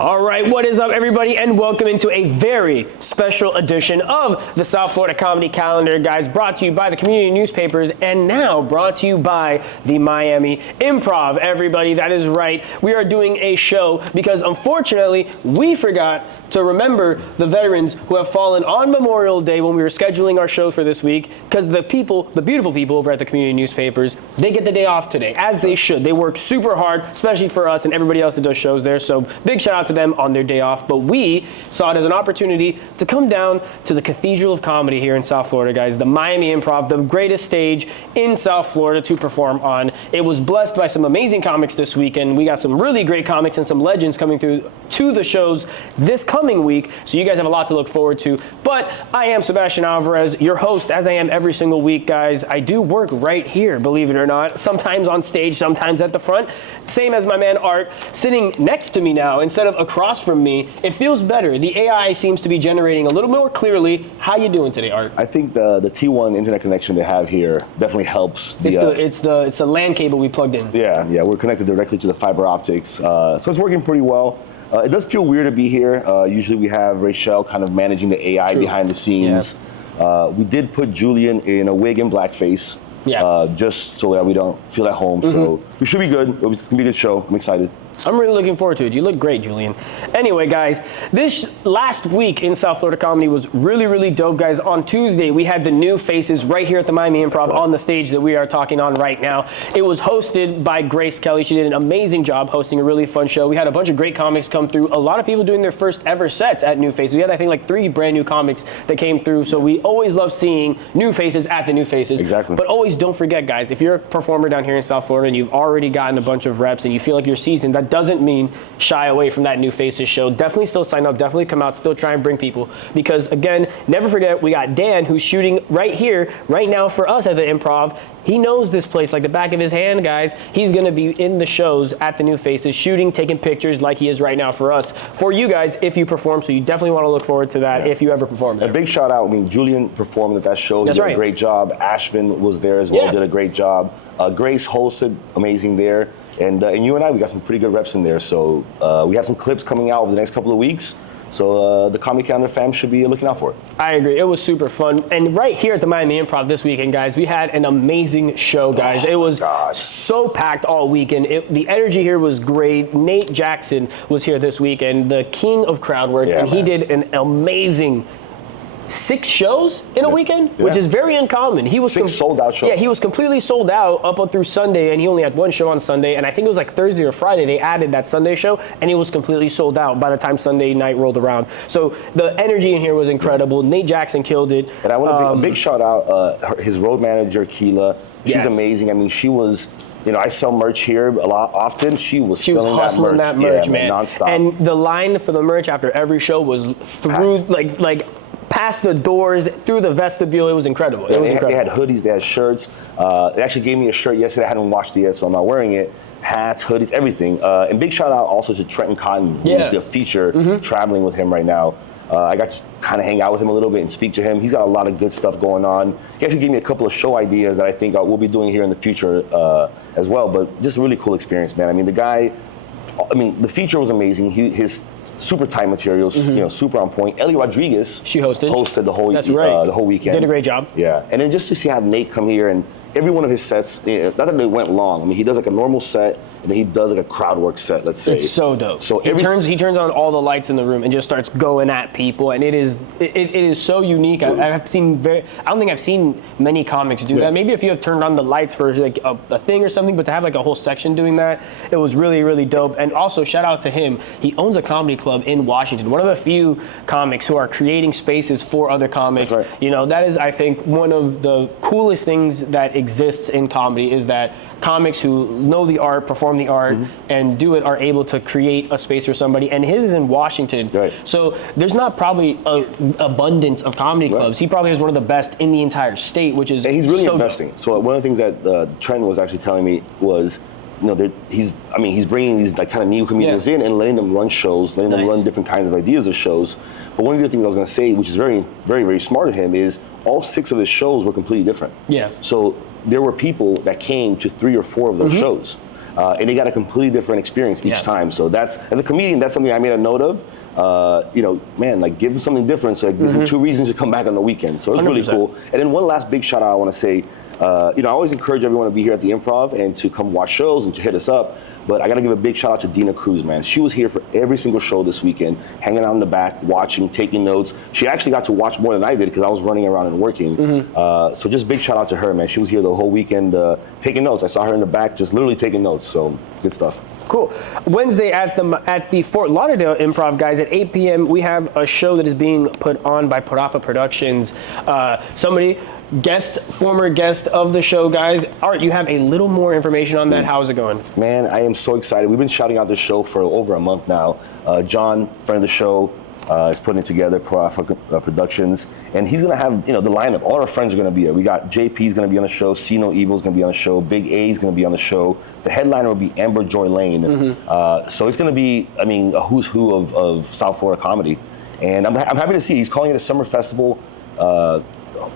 All right, what is up, everybody, and welcome into a very special edition of the South Florida Comedy Calendar, guys, brought to you by the community newspapers and now brought to you by the Miami Improv. Everybody, that is right. We are doing a show because, unfortunately, we forgot to remember the veterans who have fallen on Memorial Day when we were scheduling our show for this week, because the beautiful people over at the community newspapers, they get the day off today, as they should. They work super hard, especially for us and everybody else that does shows there, so big shout out to them on their day off. But we saw it as an opportunity to come down to the Cathedral of Comedy here in South Florida, guys, the Miami Improv, the greatest stage in South Florida to perform on. It was blessed by some amazing comics this weekend. We got some really great comics and some legends coming through to the shows this coming week, so you guys have a lot to look forward to. But I am Sebastian Alvarez, your host, as I am every single week, guys. I do work right here, believe it or not, sometimes on stage, sometimes at the front. Same as my man Art, sitting next to me now instead of across from me. It feels better. The AI seems to be generating a little more clearly. How you doing today, Art? I think the T1 internet connection they have here definitely helps. It's the LAN cable we plugged in. Yeah, we're connected directly to the fiber optics, so it's working pretty well. It does feel weird to be here. Usually we have Rachel kind of managing the AI behind the scenes. Yeah. We did put Julian in a wig and blackface, just so that we don't feel at home. So we should be good. It's gonna be a good show. I'm excited. I'm really looking forward to it. You look great, Julian. Anyway, guys, this last week in South Florida comedy was really, really dope, guys. On Tuesday, we had the new faces right here at the Miami Improv on the stage that we are talking on right now. It was hosted by Grace Kelly. She did an amazing job hosting a really fun show. We had a bunch of great comics come through. A lot of people doing their first ever sets at New Faces. We had, I think, like 3 brand new comics that came through. So we always love seeing new faces at the New Faces. Exactly. But always don't forget, guys, if you're a performer down here in South Florida and you've already gotten a bunch of reps and you feel like you're seasoned, that doesn't mean shy away from that New Faces show. Definitely still sign up, definitely come out, still try and bring people. Because again, never forget, we got Dan who's shooting right here, right now for us at the Improv. He knows this place like the back of his hand, guys. He's gonna be in the shows at the New Faces, shooting, taking pictures like he is right now for us, for you guys if you perform. So you definitely wanna look forward to that if you ever perform there. A big shout out, Julian performed at that show. He did a great job. Ashvin was there as well, did a great job. Grace hosted, amazing there. And you and I, we got some pretty good reps in there. So we have some clips coming out over the next couple of weeks. So the Comedy Calendar fam should be looking out for it. I agree. It was super fun. And right here at the Miami Improv this weekend, guys, we had an amazing show, guys. It was so packed all weekend. The energy here was great. Nate Jackson was here this weekend, the king of crowd work, and he did an amazing 6 shows in a weekend, which is very uncommon. He was 6 sold out shows. Yeah, he was completely sold out up through Sunday, and he only had 1 show on Sunday, and I think it was like Thursday or Friday they added that Sunday show, and he was completely sold out by the time Sunday night rolled around. So the energy in here was incredible. Nate Jackson killed it. And I want to a big shout out his road manager, Keela. She's amazing. I mean, she was, I sell merch here a lot often. She was hustling that merch, man, nonstop. And the line for the merch after every show was through like past the doors, through the vestibule. It was incredible. They had hoodies, they had shirts. They actually gave me a shirt yesterday. I hadn't washed it yet, so I'm not wearing it. Hats, hoodies, everything. And big shout out also to Trenton Cotton, who's the feature, traveling with him right now. I got to kind of hang out with him a little bit and speak to him. He's got a lot of good stuff going on. He actually gave me a couple of show ideas that I think we'll be doing here in the future as well. But just a really cool experience, man. I mean, the feature was amazing. His super tight materials, super on point. Ellie Rodriguez, she hosted the whole the whole weekend. Did a great job. Yeah, and then just to see how Nate come here and every one of his sets, not that they went long. I mean, he does like a normal set, and then he does like a crowd work set, let's say. It's so dope. So he turns on all the lights in the room and just starts going at people, and it is so unique. I don't think I've seen many comics do that. Maybe if you have turned on the lights for like a thing or something, but to have like a whole section doing that, it was really, really dope. And also shout out to him. He owns a comedy club in Washington. One of the few comics who are creating spaces for other comics. That's right. That is, I think, one of the coolest things that exists in comedy is that comics who know the art, perform the art, and do it are able to create a space for somebody. And his is in Washington. Right. So there's not probably an abundance of comedy clubs. He probably has one of the best in the entire state, which is he's really investing. So one of the things that Trent was actually telling me was, he's bringing these like kind of new comedians in and letting them run shows, letting them run different kinds of ideas of shows. But one of the things I was going to say, which is very, very, very smart of him, is all 6 of his shows were completely different. Yeah. So there were people that came to 3 or 4 of those shows. and they got a completely different experience each time. So that's, as a comedian, that's something I made a note of. Man, like give them something different, so it gives them 2 reasons to come back on the weekend. So it's 100%. Really cool. And then one last big shout out I want to say, I always encourage everyone to be here at the Improv and to come watch shows and to hit us up. But I got to give a big shout out to Dina Cruz, man. She was here for every single show this weekend, hanging out in the back, watching, taking notes. She actually got to watch more than I did because I was running around and working. So just big shout out to her, man. She was here the whole weekend taking notes. I saw her in the back just literally taking notes. So good stuff. Cool. Wednesday at the Fort Lauderdale Improv, guys, at 8 p.m. we have a show that is being put on by Parafa Productions. Former guest of the show, guys. Art, you have a little more information on that. How's it going? Man, I am so excited. We've been shouting out this show for over a month now. John, friend of the show, is putting it together, Parafa Productions, and he's gonna have the lineup. All our friends are gonna be there. We got JP's gonna be on the show, See No Evil's gonna be on the show, Big A's gonna be on the show. The headliner will be Amber Joy Lane. So it's gonna be, a who's who of South Florida comedy, and I'm happy to see he's calling it a summer festival.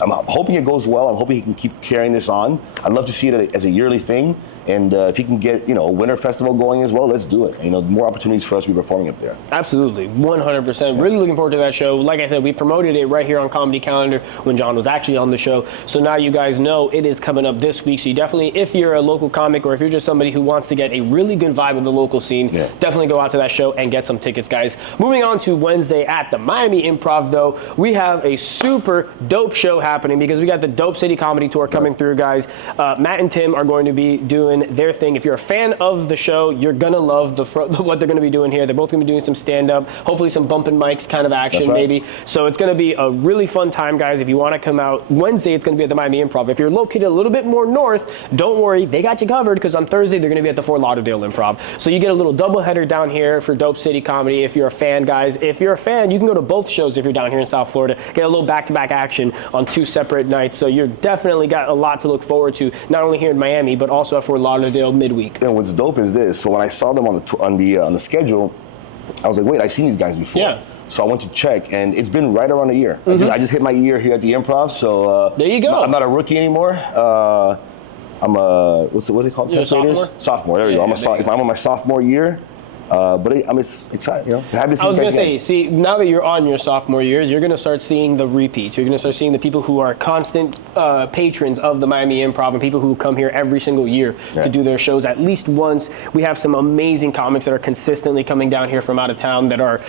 I'm hoping it goes well. I'm hoping he can keep carrying this on. I'd love to see it as a yearly thing. And if he can get, a winter festival going as well, let's do it. More opportunities for us to be performing up there. Absolutely, 100%. Really looking forward to that show. Like I said, we promoted it right here on Comedy Calendar when John was actually on the show. So now you guys know it is coming up this week. So you definitely, if you're a local comic or if you're just somebody who wants to get a really good vibe of the local scene, definitely go out to that show and get some tickets, guys. Moving on to Wednesday at the Miami Improv, though, we have a super dope show happening because we got the Dope City Comedy Tour coming through, guys. Matt and Tim are going to be doing their thing. If you're a fan of the show, you're gonna love what they're gonna be doing here. They're both gonna be doing some stand-up, hopefully some bumping mics kind of action, maybe. So it's gonna be a really fun time, guys. If you want to come out Wednesday, it's gonna be at the Miami Improv. If you're located a little bit more north, don't worry, they got you covered because on Thursday they're gonna be at the Fort Lauderdale Improv. So you get a little doubleheader down here for Dope City Comedy. If you're a fan, guys, if you're a fan, you can go to both shows if you're down here in South Florida. Get a little back-to-back action on 2 separate nights. So you're definitely got a lot to look forward to, not only here in Miami, but also at Fort Lauderdale midweek. What's dope is this. So when I saw them on the schedule, I was like, wait, I've seen these guys before. Yeah. So I went to check, and it's been right around a year. I just hit my year here at the Improv. So there you go. I'm not a rookie anymore. I'm a what do they call it? Sophomore. There we go. I'm on my sophomore year. But I'm excited, happy to see. I was going to say, now that you're on your sophomore year, you're going to start seeing the repeats. You're going to start seeing the people who are constant patrons of the Miami Improv and people who come here every single year to do their shows at least once. We have some amazing comics that are consistently coming down here from out of town that are,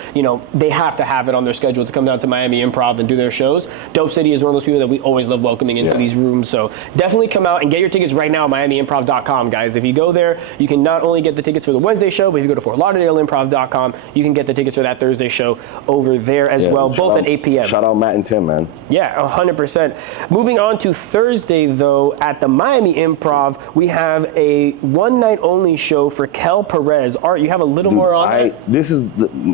they have to have it on their schedule to come down to Miami Improv and do their shows. Dope City is one of those people that we always love welcoming into these rooms. So definitely come out and get your tickets right now at MiamiImprov.com, guys. If you go there, you can not only get the tickets for the Wednesday show, but if you go to Fort LauderdaleImprov.com, you can get the tickets for that Thursday show over there as well, both at 8 p.m. Shout out Matt and Tim, man. Yeah, 100%. Moving on to Thursday, though, at the Miami Improv, we have a one-night only show for Kel Perez. Art, you have a little more on that? This is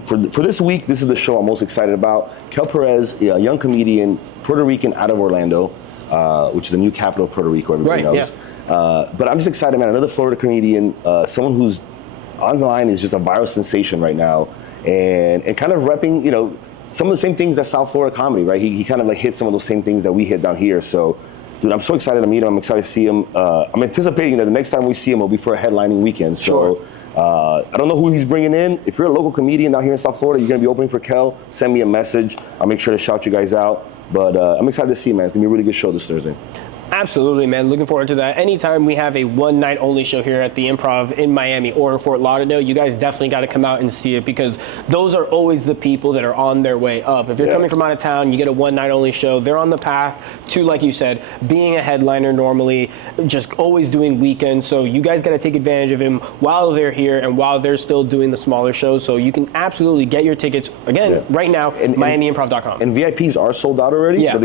for this week, this is the show I'm most excited about. Kel Perez, a young comedian, Puerto Rican out of Orlando, which is the new capital of Puerto Rico, everybody knows. But I'm just excited, man. Another Florida comedian, someone who's online is just a viral sensation right now, and kind of repping, some of the same things that South Florida comedy, right? He kind of like hit some of those same things that we hit down here. So, dude, I'm so excited to meet him. I'm excited to see him. I'm anticipating that the next time we see him will be for a headlining weekend. So, I don't know who he's bringing in. If you're a local comedian down here in South Florida, you're gonna be opening for Kel, send me a message. I'll make sure to shout you guys out. But I'm excited to see him, man. It's gonna be a really good show this Thursday. Absolutely, man. Looking forward to that. Anytime we have a one-night only show here at the Improv in Miami or in Fort Lauderdale, you guys definitely got to come out and see it because those are always the people that are on their way up. If you're coming from out of town, you get a one-night only show, they're on the path to, like you said, being a headliner normally, just always doing weekends. So you guys got to take advantage of him while they're here and while they're still doing the smaller shows. So you can absolutely get your tickets, again, right now, at MiamiImprov.com. And VIPs are sold out already, but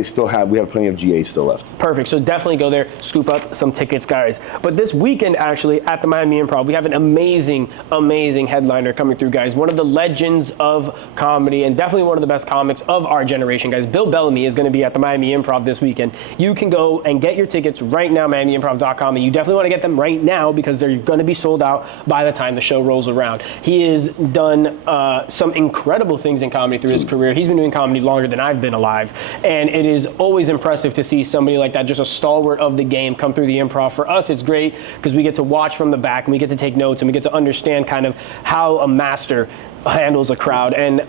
we have plenty of GAs still left. Perfect. So definitely go there, scoop up some tickets, guys. But this weekend, actually, at the Miami Improv, we have an amazing, amazing headliner coming through, guys. One of the legends of comedy and definitely one of the best comics of our generation, guys. Bill Bellamy is going to be at the Miami Improv this weekend. You can go and get your tickets right now, MiamiImprov.com, and you definitely want to get them right now because they're going to be sold out by the time the show rolls around. He has done some incredible things in comedy through his career. He's been doing comedy longer than I've been alive, and it is always impressive to see somebody like that, just a stalwart of the game come through the Improv. For us, it's great because we get to watch from the back and we get to take notes and we get to understand kind of how a master handles a crowd. And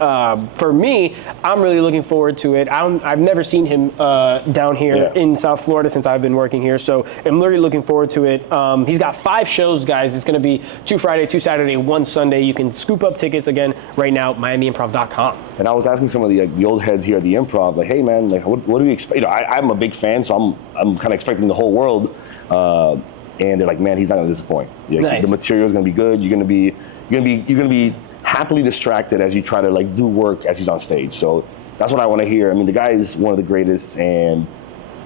for me, I'm really looking forward to it. I've never seen him down here in South Florida since I've been working here, so I'm really looking forward to it. He's got 5 shows, guys. It's going to be 2 Friday, 2 Saturday, 1 Sunday. You can scoop up tickets again right now, MiamiImprov.com. And I was asking some of the old heads here at the Improv, like, hey man, like what do we expect? You know, I'm a big fan, so I'm kind of expecting the whole world. And they're like, man, he's not going to disappoint. Nice. The material is going to be good. You're going to be happily distracted as you try to like do work as he's on stage. So that's what I want to hear. I mean, the guy is one of the greatest, and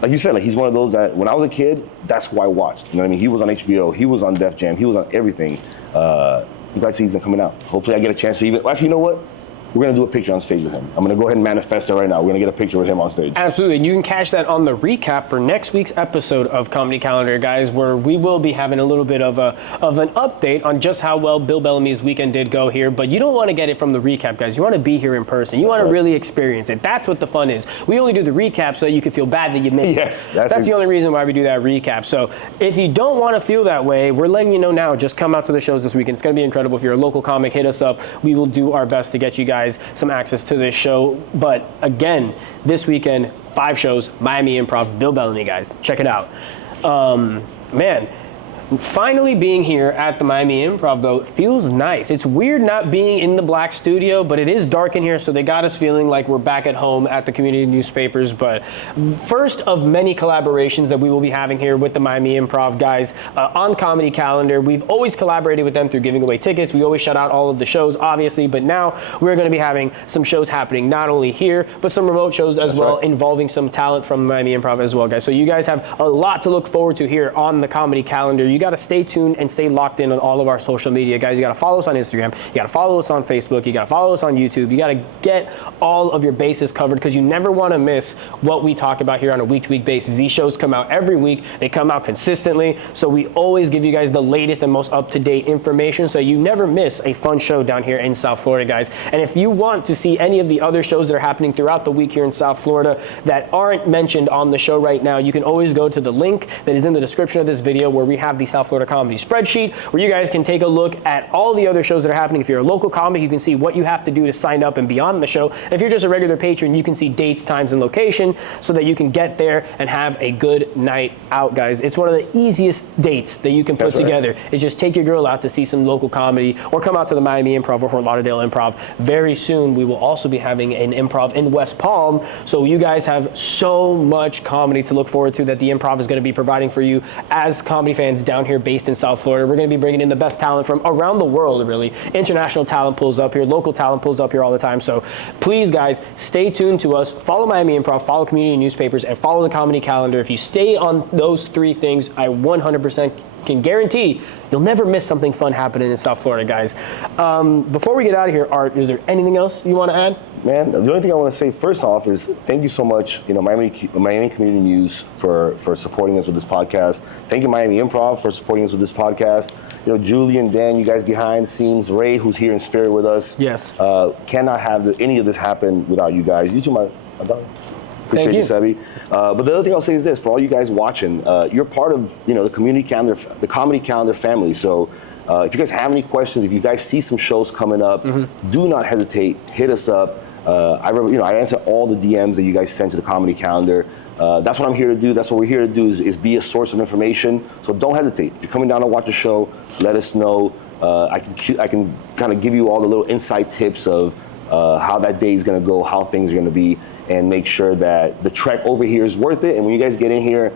like you said, like he's one of those that when I was a kid, that's who I watched. You know what I mean? He was on HBO, he was on Def Jam, he was on everything. I'm glad season coming out. Hopefully I get a chance to actually, you know what? We're going to do a picture on stage with him. I'm going to go ahead and manifest it right now. We're going to get a picture with him on stage. Absolutely. And you can catch that on the recap for next week's episode of Comedy Calendar, guys, where we will be having a little bit of an update on just how well Bill Bellamy's weekend did go here. But you don't want to get it from the recap, guys. You want to be here in person. You want to really experience it. That's what the fun is. We only do the recap so you can feel bad that you missed it. Yes. That's the only reason why we do that recap. So if you don't want to feel that way, we're letting you know now. Just come out to the shows this weekend. It's going to be incredible. If you're a local comic, hit us up. We will do our best to get you guys some access to this show. But again, this weekend, 5 shows, Miami Improv, Bill Bellamy, guys. Check it out. Man, finally being here at the Miami Improv, though, feels nice. It's weird not being in the black studio, but it is dark in here, so they got us feeling like we're back at home at the community newspapers. But first of many collaborations that we will be having here with the Miami Improv, guys, on Comedy Calendar. We've always collaborated with them through giving away tickets. We always shout out all of the shows, obviously, but now we're going to be having some shows happening not only here, but some remote shows as well, involving some talent from Miami Improv as well, guys. So you guys have a lot to look forward to here on the Comedy Calendar. You got to stay tuned and stay locked in on all of our social media, guys. You got to follow us on Instagram. You got to follow us on Facebook. You got to follow us on YouTube. You got to get all of your bases covered because you never want to miss what we talk about here on a week-to-week basis. These shows come out every week. They come out consistently. So we always give you guys the latest and most up-to-date information so you never miss a fun show down here in South Florida, guys. And if you want to see any of the other shows that are happening throughout the week here in South Florida that aren't mentioned on the show right now, you can always go to the link that is in the description of this video where we have the South Florida Comedy spreadsheet where you guys can take a look at all the other shows that are happening. If you're a local comic, you can see what you have to do to sign up and be on the show. And if you're just a regular patron, you can see dates, times, and location so that you can get there and have a good night out, guys. It's one of the easiest dates that you can put together is just take your girl out to see some local comedy or come out to the Miami Improv or Fort Lauderdale Improv. Very soon, we will also be having an improv in West Palm. So you guys have so much comedy to look forward to that the Improv is going to be providing for you as comedy fans down here based in South Florida. We're going to be bringing in the best talent from around the world, really. International talent pulls up here. Local talent pulls up here all the time. So please, guys, stay tuned to us. Follow Miami Improv, follow community newspapers, and follow the Comedy Calendar. If you stay on those 3 things, I 100% can guarantee you'll never miss something fun happening in South Florida, guys. Before we get out of here, Art, is there anything else you want to add? Man, the only thing I want to say first off is thank you so much, Miami Community News for supporting us with this podcast. Thank you, Miami Improv, for supporting us with this podcast. Julie and Dan, you guys behind scenes, Ray, who's here in spirit with us. Yes. Cannot have any of this happen without you guys. You two, my dog. Appreciate you, Sebi. But the other thing I'll say is this: for all you guys watching, you're part of the Comedy Calendar family. So if you guys have any questions, if you guys see some shows coming up, do not hesitate. Hit us up. I answer all the DMs that you guys send to the Comedy Calendar. That's what I'm here to do. That's what we're here to do is be a source of information. So don't hesitate. If you're coming down to watch a show, let us know. I can kind of give you all the little inside tips of how that day is going to go, how things are going to be, and make sure that the trek over here is worth it. And when you guys get in here,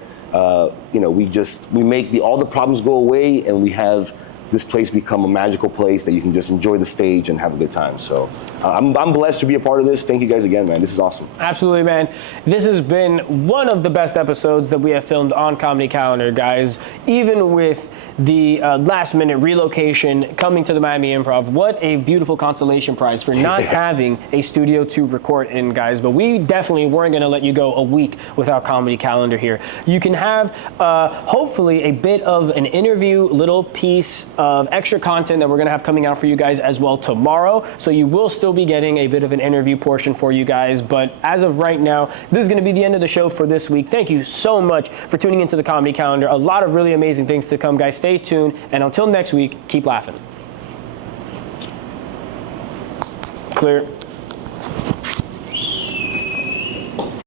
we make all the problems go away, and we have this place become a magical place that you can just enjoy the stage and have a good time. So I'm blessed to be a part of this. Thank you guys again, man. This is awesome. Absolutely, man. This has been one of the best episodes that we have filmed on Comedy Calendar, guys. Even with the last-minute relocation coming to the Miami Improv, what a beautiful consolation prize for not having a studio to record in, guys. But we definitely weren't going to let you go a week without Comedy Calendar here. You can have, hopefully, a bit of an interview, little piece of extra content that we're going to have coming out for you guys as well tomorrow. So you will still be getting a bit of an interview portion for you guys. But as of right now, this is going to be the end of the show for this week. Thank you so much for tuning into the Comedy Calendar. A lot of really amazing things to come, guys. Stay tuned. And until next week, keep laughing. Clear.